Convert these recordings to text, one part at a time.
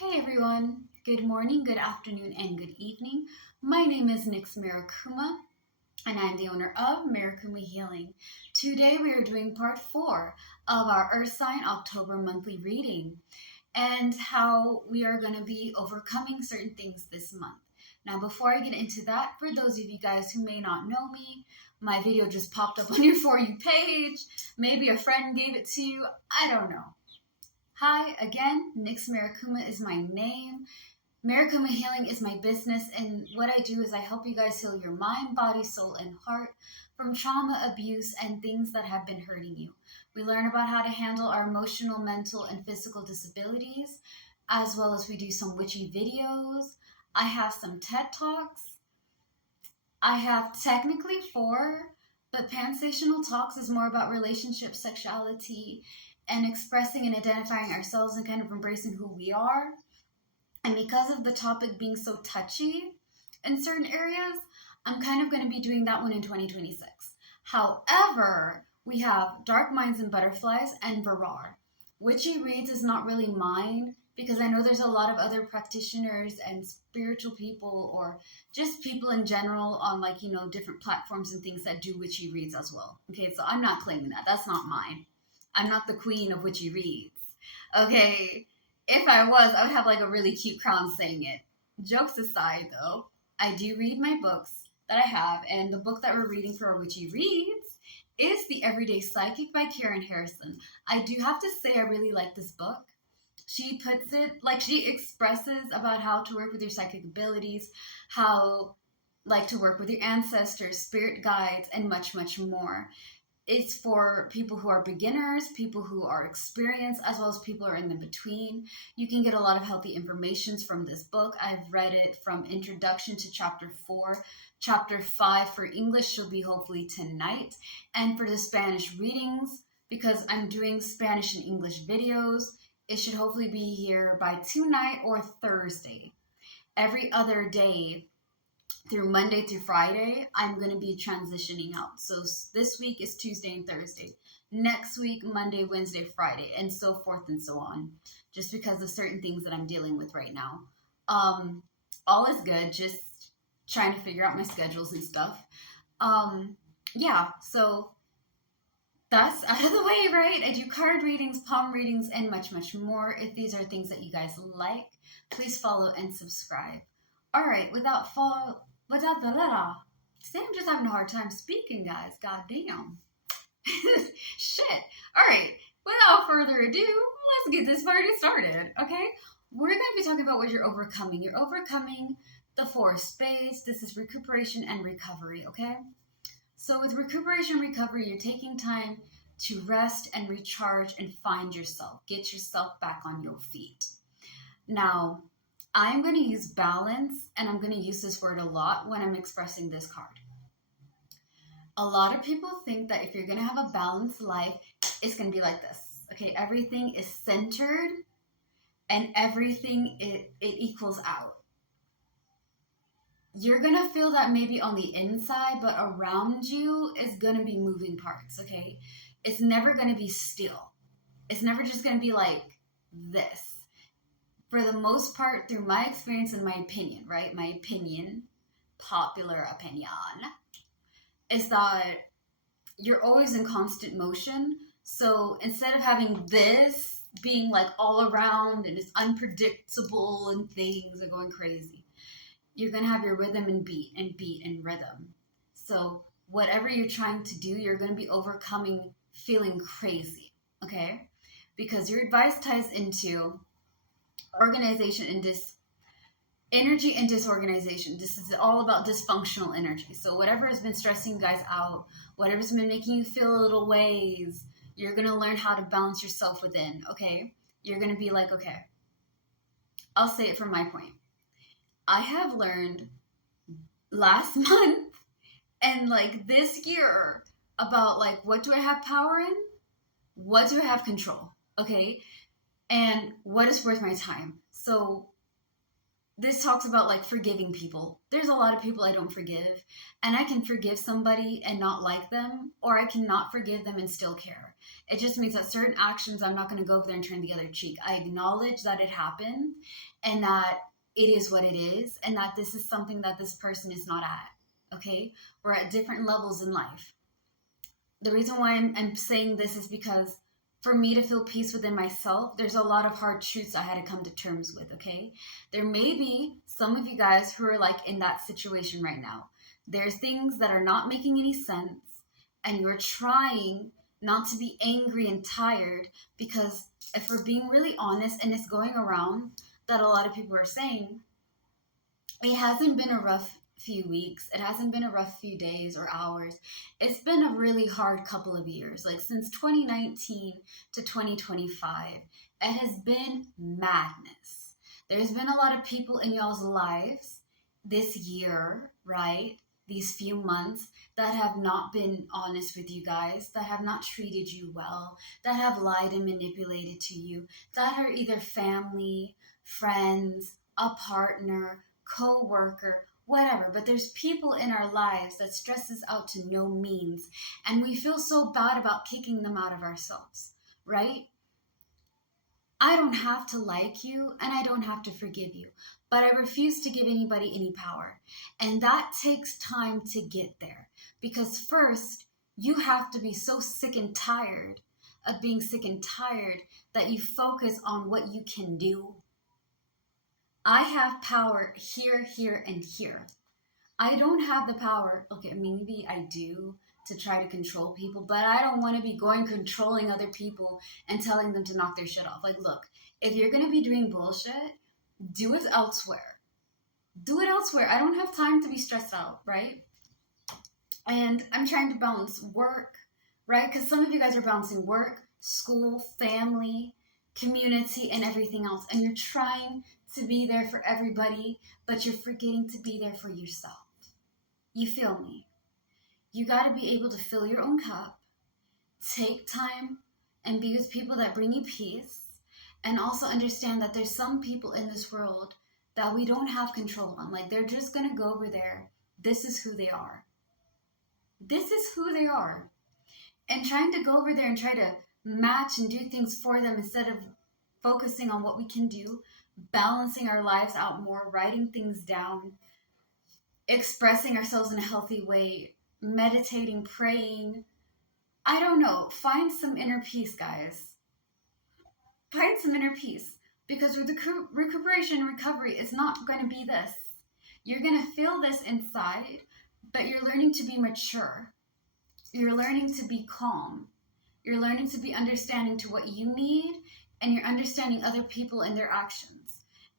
Hey everyone, good morning, good afternoon, and good evening. My name is Nix Mirakuma, and I'm the owner of Mirakuma Healing. Today we are doing part 4 of our Earth Sign October monthly reading and how we are going to be overcoming certain things this month. Now, before I get into that, for those of you guys who may not know me, my video just popped up on your For You page. Maybe a friend gave it to you. I don't know. Hi, again, Nix Mirakuma is my name. Mirakuma Healing is my business, and what I do is I help you guys heal your mind, body, soul, and heart from trauma, abuse, and things that have been hurting you. We learn about how to handle our emotional, mental, and physical disabilities, as well as we do some witchy videos. I have some TED Talks. I have technically 4, but Pansational Talks is more about relationships, sexuality, and expressing and identifying ourselves and kind of embracing who we are. And because of the topic being so touchy in certain areas, I'm kind of going to be doing that one in 2026. However, we have Dark Minds and Butterflies and Virar. Witchy Reads is not really mine because I know there's a lot of other practitioners and spiritual people or just people in general on different platforms and things that do witchy reads as well. Okay, so I'm not claiming that. That's not mine. I'm not the queen of witchy reads. Okay, if I was, I would have like a really cute crown saying it. Jokes aside, though, I do read my books that I have, and the book that we're reading for our witchy reads is The Everyday Psychic by Karen Harrison. I do have to say I really like this book. She puts it, she expresses about how to work with your psychic abilities, how to work with your ancestors, spirit guides, and much, much more. It's for people who are beginners, people who are experienced, as well as people who are in the between. You can get a lot of healthy information from this book. I've read it from introduction to chapter 4. Chapter 5 for English will be hopefully tonight. And for the Spanish readings, because I'm doing Spanish and English videos, it should hopefully be here by tonight or Thursday. Every other day, through Monday through Friday, I'm going to be transitioning out. So this week is Tuesday and Thursday. Next week, Monday, Wednesday, Friday, and so forth and so on. Just because of certain things that I'm dealing with right now. All is good. Just trying to figure out my schedules and stuff. So that's out of the way, right? I do card readings, palm readings, and much, much more. If these are things that you guys like, please follow and subscribe. All right, Today I'm just having a hard time speaking, guys. God damn. Shit. All right, without further ado, let's get this party started, okay? We're going to be talking about what you're overcoming. You're overcoming the 4 of Spades. This is recuperation and recovery, okay? So with recuperation and recovery, you're taking time to rest and recharge and find yourself. Get yourself back on your feet. Now, I'm going to use balance, and I'm going to use this word a lot when I'm expressing this card. A lot of people think that if you're going to have a balanced life, it's going to be like this. Okay, everything is centered, and everything, it equals out. You're going to feel that maybe on the inside, but around you is going to be moving parts, okay? It's never going to be still. It's never just going to be like this. For the most part, through my experience and my opinion, right? My opinion, popular opinion, is that you're always in constant motion. So instead of having this being like all around and it's unpredictable and things are going crazy, you're going to have your rhythm and beat and rhythm. So whatever you're trying to do, you're going to be overcoming feeling crazy, okay? Because your advice ties into organization and energy and disorganization. This is all about dysfunctional energy. So whatever has been stressing you guys out, whatever's been making you feel a little ways, you're going to learn how to balance yourself within, okay? You're going to be like, okay, I'll say it from my point. I have learned last month and this year about what do I have power in? What do I have control? Okay? And what is worth my time? So this talks about like forgiving people. There's a lot of people I don't forgive, and I can forgive somebody and not like them, or I cannot forgive them and still care. It just means that certain actions, I'm not going to go over there and turn the other cheek. I acknowledge that it happened and that it is what it is, and that this is something that this person is not at. Okay? We're at different levels in life. The reason why I'm saying this is because for me to feel peace within myself, there's a lot of hard truths I had to come to terms with, okay? There may be some of you guys who are like in that situation right now. There's things that are not making any sense, and you're trying not to be angry and tired, because if we're being really honest, and it's going around that a lot of people are saying, it hasn't been a rough few weeks. It hasn't been a rough few days or hours. It's been a really hard couple of years. Like since 2019 to 2025, it has been madness. There's been a lot of people in y'all's lives this year, right? These few months that have not been honest with you guys, that have not treated you well, that have lied and manipulated to you, that are either family, friends, a partner, co-worker, whatever. But there's people in our lives that stress us out to no means, and we feel so bad about kicking them out of ourselves, right? I don't have to like you, and I don't have to forgive you, but I refuse to give anybody any power. And that takes time to get there, because first you have to be so sick and tired of being sick and tired that you focus on what you can do. I have power here, here, and here. I don't have the power, okay, maybe I do, to try to control people, but I don't want to be going controlling other people and telling them to knock their shit off. Like, look, if you're going to be doing bullshit, do it elsewhere. Do it elsewhere. I don't have time to be stressed out, right? And I'm trying to balance work, right? Because some of you guys are balancing work, school, family, community, and everything else. And you're trying to be there for everybody, but you're forgetting to be there for yourself. You feel me? You got to be able to fill your own cup, take time, and be with people that bring you peace, and also understand that there's some people in this world that we don't have control on. Like, they're just going to go over there. This is who they are. This is who they are. And trying to go over there and try to match and do things for them instead of focusing on what we can do, balancing our lives out more, writing things down, expressing ourselves in a healthy way, meditating, praying. I don't know. Find some inner peace, guys. Find some inner peace. Because with the recuperation and recovery, it's not going to be this. You're going to feel this inside, but you're learning to be mature. You're learning to be calm. You're learning to be understanding to what you need, and you're understanding other people and their actions.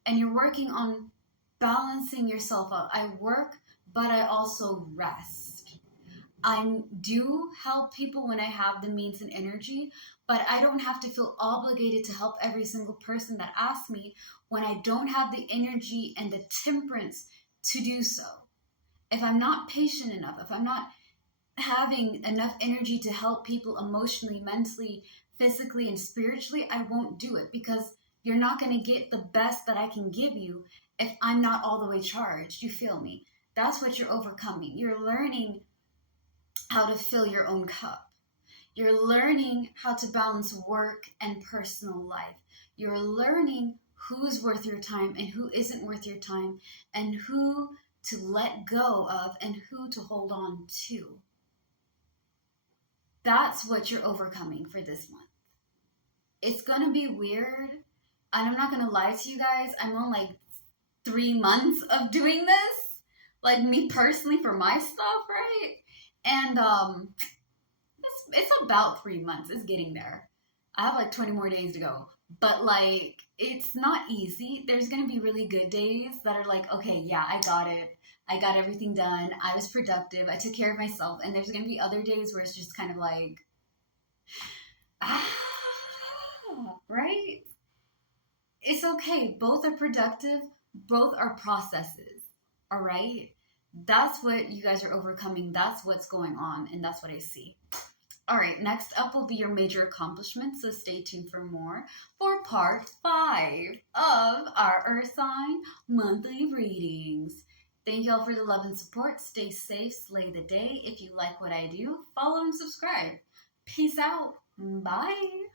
And you're working on balancing yourself out. I work, but I also rest. I do help people when I have the means and energy, but I don't have to feel obligated to help every single person that asks me when I don't have the energy and the temperance to do so. If I'm not patient enough, if I'm not having enough energy to help people emotionally, mentally, physically, and spiritually, I won't do it, because you're not going to get the best that I can give you if I'm not all the way charged. You feel me? That's what you're overcoming. You're learning how to fill your own cup. You're learning how to balance work and personal life. You're learning who's worth your time and who isn't worth your time, and who to let go of and who to hold on to. That's what you're overcoming for this month. It's going to be weird, and I'm not going to lie to you guys. I'm on like 3 months of doing this, like me personally for my stuff, right? And it's about 3 months. It's getting there. I have like 20 more days to go. But like, it's not easy. There's going to be really good days that are like, okay, yeah, I got it. I got everything done. I was productive. I took care of myself. And there's going to be other days where it's just kind of like, right? It's okay. Both are productive. Both are processes. All right? That's what you guys are overcoming. That's what's going on. And that's what I see. All right, next up will be your major accomplishments, so stay tuned for more. For for part 5 of our Earth sign monthly readings. Thank y'all for the love and support. Stay safe, slay the day. If you like what I do, follow and subscribe. Peace out. Bye.